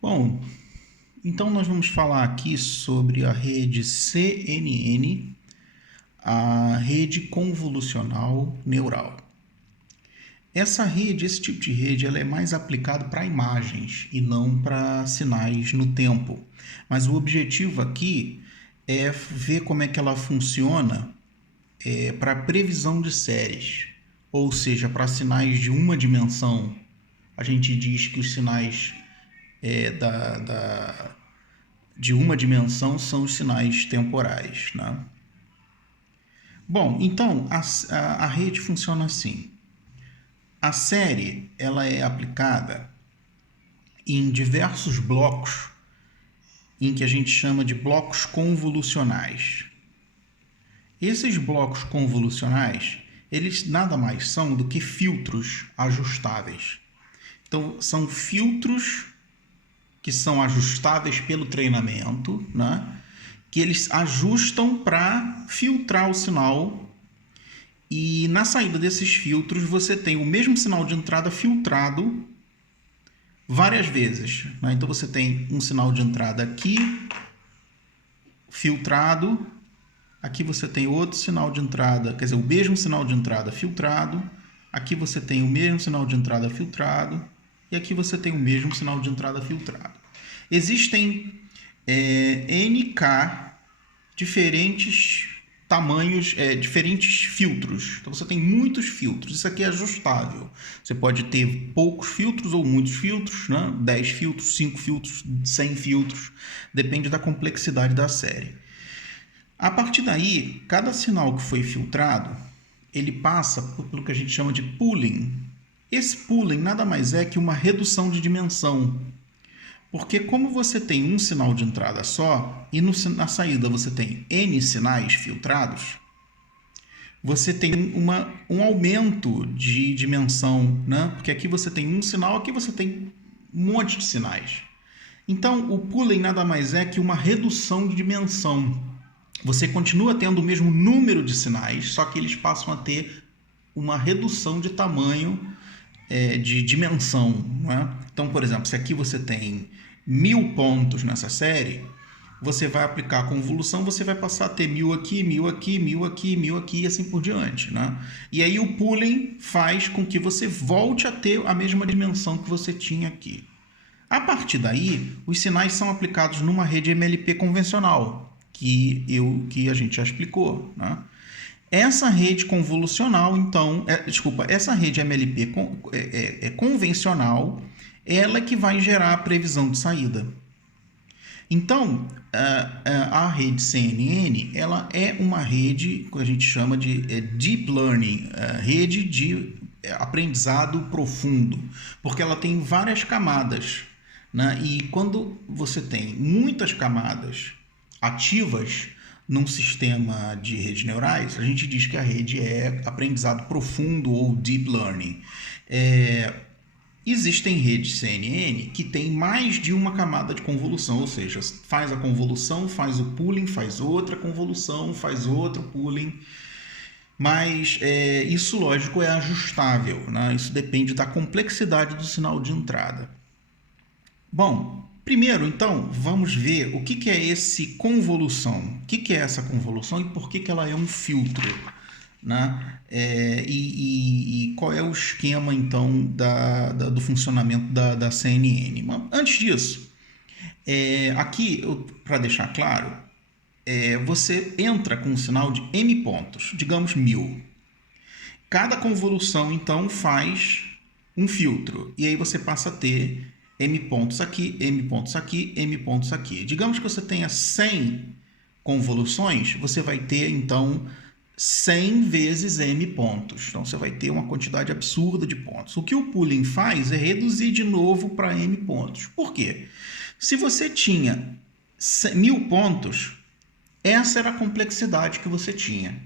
Bom, então nós vamos falar aqui sobre a rede CNN, a rede convolucional neural. Essa rede, esse tipo de rede, ela é mais aplicada para imagens e não para sinais no tempo. Mas o objetivo aqui é ver como é que ela funciona para previsão de séries, ou seja, para sinais de uma dimensão. A gente diz que os sinais de uma dimensão são os sinais temporais, né? Bom, então a rede funciona assim. A série ela é aplicada em diversos blocos em que a gente chama de blocos convolucionais. Esses blocos convolucionais, eles nada mais são do que filtros ajustáveis. Então, são filtros que são ajustáveis pelo treinamento, né? Que eles ajustam para filtrar o sinal, e na saída desses filtros você tem o mesmo sinal de entrada filtrado várias vezes, né? Então você tem um sinal de entrada aqui filtrado, aqui você tem outro sinal de entrada, quer dizer, o mesmo sinal de entrada filtrado, aqui você tem o mesmo sinal de entrada filtrado, e aqui você tem o mesmo sinal de entrada filtrado. Existem NK diferentes tamanhos, diferentes filtros. Então você tem muitos filtros. Isso aqui é ajustável. Você pode ter poucos filtros ou muitos filtros, né? 10 filtros, 5 filtros, 100 filtros. Depende da complexidade da série. A partir daí, cada sinal que foi filtrado, ele passa pelo que a gente chama de pooling. Esse pooling nada mais é que uma redução de dimensão. Porque como você tem um sinal de entrada só e na saída você tem N sinais filtrados, você tem um aumento de dimensão, né? Porque aqui você tem um sinal, aqui você tem um monte de sinais. Então, o pooling nada mais é que uma redução de dimensão. Você continua tendo o mesmo número de sinais, só que eles passam a ter uma redução de tamanho, de dimensão, não é? Então, por exemplo, se aqui você tem 1000 pontos nessa série, você vai aplicar a convolução, você vai passar a ter 1000 aqui, 1000 aqui, 1000 aqui, 1000 aqui e assim por diante, né? E aí o pooling faz com que você volte a ter a mesma dimensão que você tinha aqui. A partir daí, os sinais são aplicados numa rede MLP convencional, que a gente já explicou, né? Essa rede convolucional, então, essa rede MLP convencional, ela que vai gerar a previsão de saída. Então, a rede CNN, ela é uma rede que a gente chama de Deep Learning, rede de aprendizado profundo, porque ela tem várias camadas, né? E quando você tem muitas camadas ativas num sistema de redes neurais, a gente diz que a rede é aprendizado profundo ou Deep Learning. Existem redes CNN que tem mais de uma camada de convolução, ou seja, faz a convolução, faz o pooling, faz outra convolução, faz outro pooling. Mas isso, lógico, é ajustável, né? Isso depende da complexidade do sinal de entrada. Bom, primeiro, então, vamos ver o que é esse convolução. O que é essa convolução e por que ela é um filtro, né? E qual é o esquema, então, do funcionamento da CNN. Mas, antes disso, aqui, para deixar claro, você entra com um sinal de M pontos, digamos 1000. Cada convolução, então, faz um filtro. E aí você passa a ter M pontos aqui, M pontos aqui, M pontos aqui. Digamos que você tenha 100 convoluções, você vai ter, então, 100 vezes M pontos. Então, você vai ter uma quantidade absurda de pontos. O que o pooling faz é reduzir de novo para M pontos. Por quê? Se você tinha 1000 pontos, essa era a complexidade que você tinha.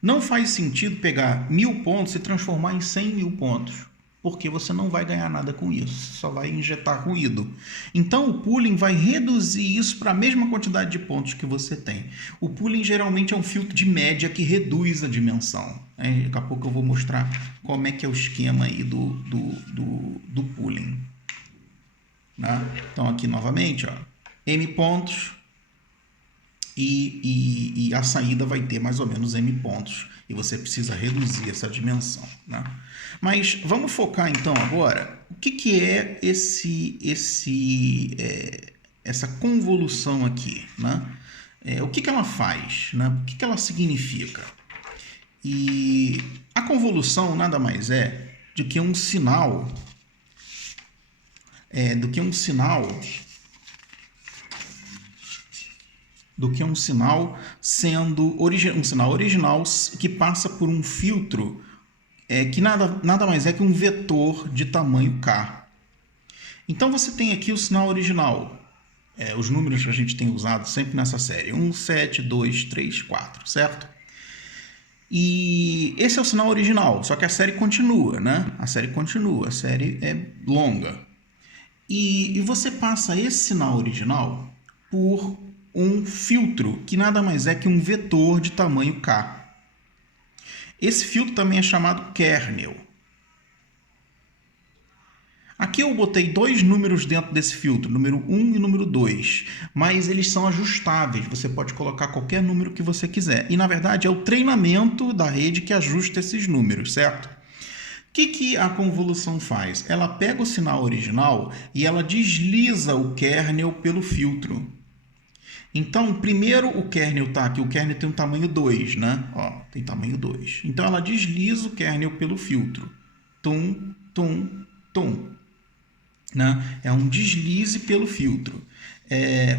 Não faz sentido pegar 1000 pontos e transformar em 100.000 pontos, porque você não vai ganhar nada com isso, só vai injetar ruído. Então o pooling vai reduzir isso para a mesma quantidade de pontos que você tem. O pooling geralmente é um filtro de média que reduz a dimensão. Daqui a pouco eu vou mostrar como é que é o esquema aí do pooling, né? Então, aqui novamente, ó, m pontos e a saída vai ter mais ou menos m pontos. E você precisa reduzir essa dimensão, né? Mas vamos focar então agora o que é essa convolução aqui, né? O que ela faz, né? O que ela significa? E a convolução nada mais é do que um sinal, sendo um sinal original que passa por um filtro que nada mais é que um vetor de tamanho k. Então você tem aqui o sinal original, os números que a gente tem usado sempre nessa série, 1, 7, 2, 3, 4, certo? E esse é o sinal original, só que a série continua, né? A série é longa. E você passa esse sinal original por um filtro, que nada mais é que um vetor de tamanho k. Esse filtro também é chamado kernel. Aqui eu botei dois números dentro desse filtro, número 1 e número 2, mas eles são ajustáveis, você pode colocar qualquer número que você quiser. E, na verdade, é o treinamento da rede que ajusta esses números, certo? O que a convolução faz? Ela pega o sinal original e ela desliza o kernel pelo filtro. Então, primeiro o kernel está aqui, o kernel tem um tamanho 2, né? Ó, tem tamanho 2. Então, ela desliza o kernel pelo filtro. Tum, tum, tum. Né? É um deslize pelo filtro.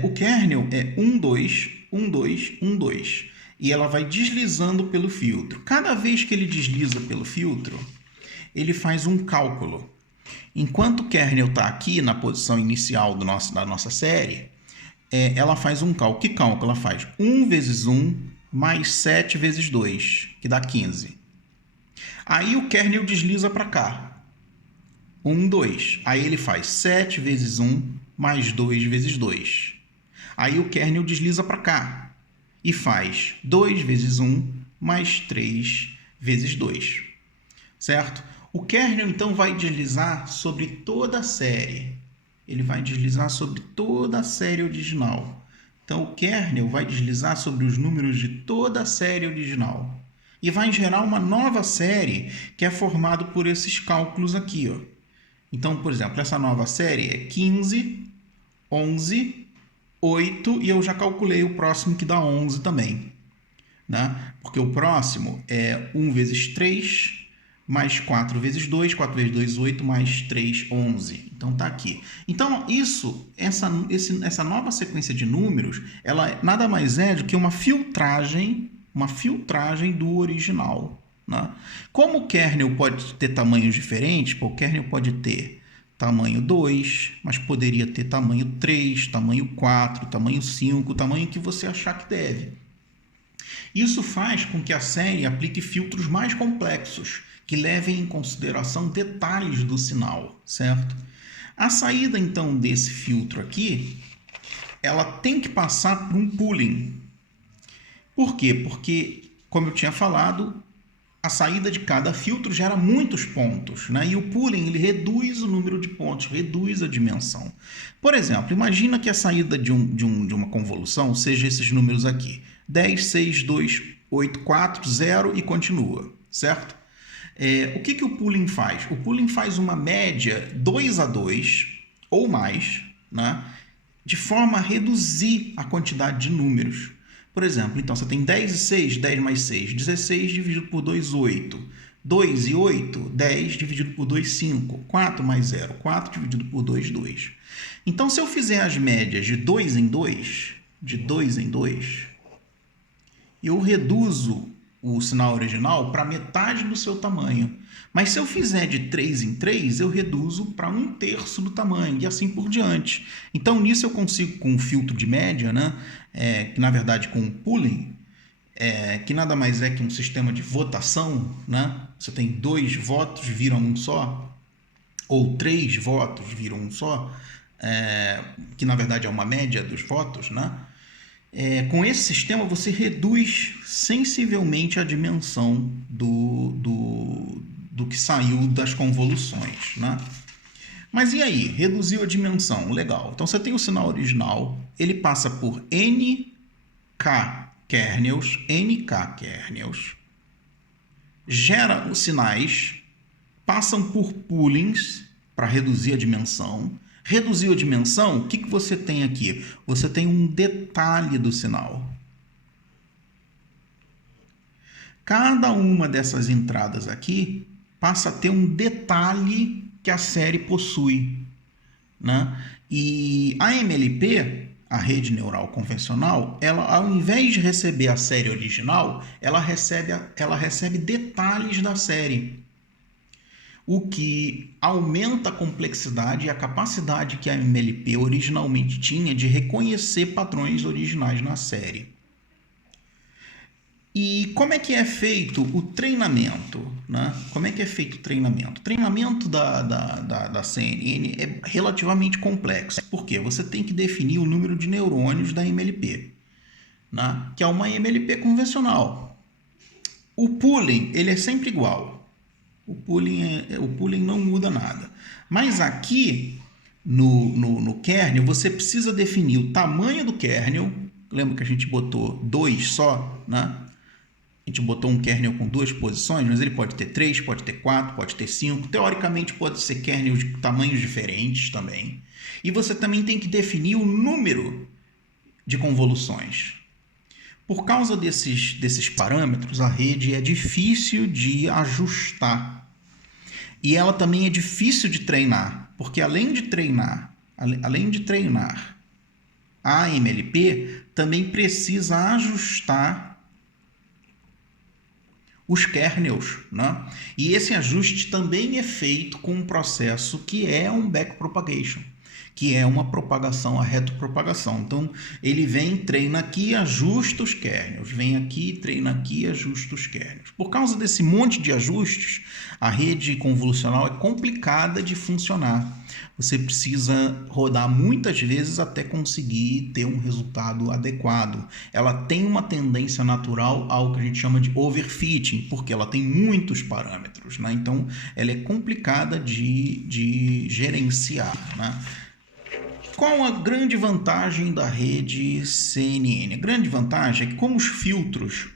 O kernel é 1, 2, 1, 2, 1, 2. E ela vai deslizando pelo filtro. Cada vez que ele desliza pelo filtro, ele faz um cálculo. Enquanto o kernel está aqui na posição inicial da nossa série, ela faz um cálculo. Que cálculo ela faz? 1 vezes 1 mais 7 vezes 2, que dá 15. Aí o kernel desliza para cá. 1, 2. Aí ele faz 7 vezes 1 mais 2 vezes 2. Aí o kernel desliza para cá e faz 2 vezes 1 mais 3 vezes 2. Certo? O kernel, então, vai deslizar sobre toda a série. Ele vai deslizar sobre toda a série original. Então, o kernel vai deslizar sobre os números de toda a série original. E vai gerar uma nova série que é formada por esses cálculos aqui, ó. Então, por exemplo, essa nova série é 15, 11, 8 e eu já calculei o próximo que dá 11 também, né? Porque o próximo é 1 vezes 3 mais 4 vezes 2, 4 vezes 2, 8, mais 3, 11. Então, tá aqui. Então, essa nova sequência de números, ela nada mais é do que uma filtragem do original. Né? Como o kernel pode ter tamanhos diferentes, o kernel pode ter tamanho 2, mas poderia ter tamanho 3, tamanho 4, tamanho 5, o tamanho que você achar que deve. Isso faz com que a série aplique filtros mais complexos, que levem em consideração detalhes do sinal, certo? A saída, então, desse filtro aqui, ela tem que passar por um pooling. Por quê? Porque, como eu tinha falado, a saída de cada filtro gera muitos pontos, né? E o pooling ele reduz o número de pontos, reduz a dimensão. Por exemplo, imagina que a saída de uma convolução seja esses números aqui: 10, 6, 2, 8, 4, 0 e continua, certo? O que o pooling faz? O pooling faz uma média 2 a 2 ou mais, né? De forma a reduzir a quantidade de números. Por exemplo, então você tem 10 e 6, 10 mais 6, 16 dividido por 2, 8. 2 e 8, 10 dividido por 2, 5. 4 mais 0, 4 dividido por 2, 2. Então, se eu fizer as médias de 2 em 2, eu reduzo o sinal original para metade do seu tamanho. Mas se eu fizer de 3 em 3, eu reduzo para 1/3 do tamanho e assim por diante. Então, nisso eu consigo, com um filtro de média, né? Que na verdade com um pooling, que nada mais é que um sistema de votação, né? Você tem 2 votos, viram um só, ou 3 votos, viram um só, que na verdade é uma média dos votos, né? Com esse sistema você reduz sensivelmente a dimensão do que saiu das convoluções, né? Mas e aí? Reduziu a dimensão, legal. Então você tem o sinal original, ele passa por NK kernels, gera os sinais, passam por poolings para reduzir a dimensão. Reduziu a dimensão, o que você tem aqui? Você tem um detalhe do sinal. Cada uma dessas entradas aqui passa a ter um detalhe que a série possui, né? E a MLP, a rede neural convencional, ela, ao invés de receber a série original, ela recebe detalhes da série, o que aumenta a complexidade e a capacidade que a MLP originalmente tinha de reconhecer padrões originais na série. E como é que é feito o treinamento, né? Como é que é feito o treinamento? O treinamento da CNN é relativamente complexo. Por quê? Você tem que definir o número de neurônios da MLP, né? Que é uma MLP convencional. O pooling, ele é sempre igual. O pooling não muda nada. Mas aqui, no kernel, você precisa definir o tamanho do kernel. Lembra que a gente botou 2 só, né? A gente botou um kernel com 2 posições, mas ele pode ter 3, pode ter 4, pode ter 5. Teoricamente, pode ser kernel de tamanhos diferentes também. E você também tem que definir o número de convoluções. Por causa desses parâmetros, a rede é difícil de ajustar. E ela também é difícil de treinar, porque além de treinar a MLP, também precisa ajustar os kernels, né? E esse ajuste também é feito com um processo que é um backpropagation, que é uma propagação, a retropropagação. Então, ele vem, treina aqui, ajusta os kernels, vem aqui, treina aqui, ajusta os kernels. Por causa desse monte de ajustes, a rede convolucional é complicada de funcionar. Você precisa rodar muitas vezes até conseguir ter um resultado adequado. Ela tem uma tendência natural ao que a gente chama de overfitting, porque ela tem muitos parâmetros, né? Então, ela é complicada de gerenciar, né? Qual a grande vantagem da rede CNN? A grande vantagem é que, como os filtros,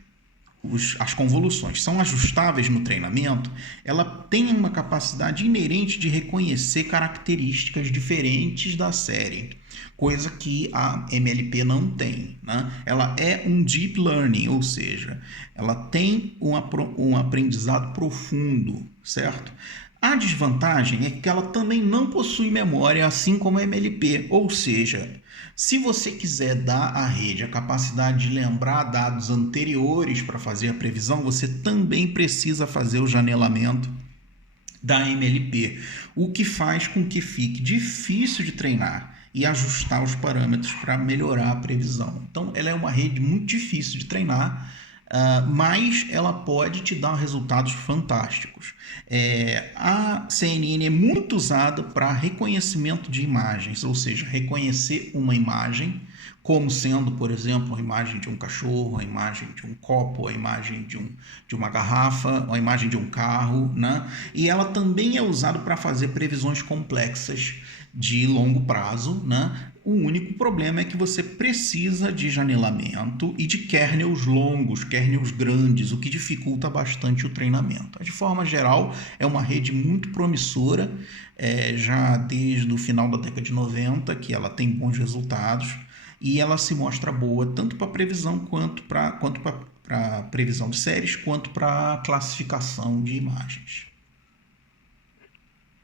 as convoluções são ajustáveis no treinamento, ela tem uma capacidade inerente de reconhecer características diferentes da série, coisa que a MLP não tem, né? Ela é um deep learning, ou seja, ela tem um aprendizado profundo, certo? A desvantagem é que ela também não possui memória, assim como a MLP, ou seja, se você quiser dar à rede a capacidade de lembrar dados anteriores para fazer a previsão, você também precisa fazer o janelamento da MLP, o que faz com que fique difícil de treinar e ajustar os parâmetros para melhorar a previsão. Então, ela é uma rede muito difícil de treinar, mas ela pode te dar resultados fantásticos. A CNN é muito usada para reconhecimento de imagens, ou seja, reconhecer uma imagem como sendo, por exemplo, a imagem de um cachorro, a imagem de um copo, a imagem de uma garrafa, a imagem de um carro, né? E ela também é usada para fazer previsões complexas de longo prazo, né? O único problema é que você precisa de janelamento e de kernels longos, kernels grandes, o que dificulta bastante o treinamento. De forma geral, é uma rede muito promissora, já desde o final da década de 90, que ela tem bons resultados, e ela se mostra boa tanto para previsão quanto para previsão de séries, quanto para classificação de imagens.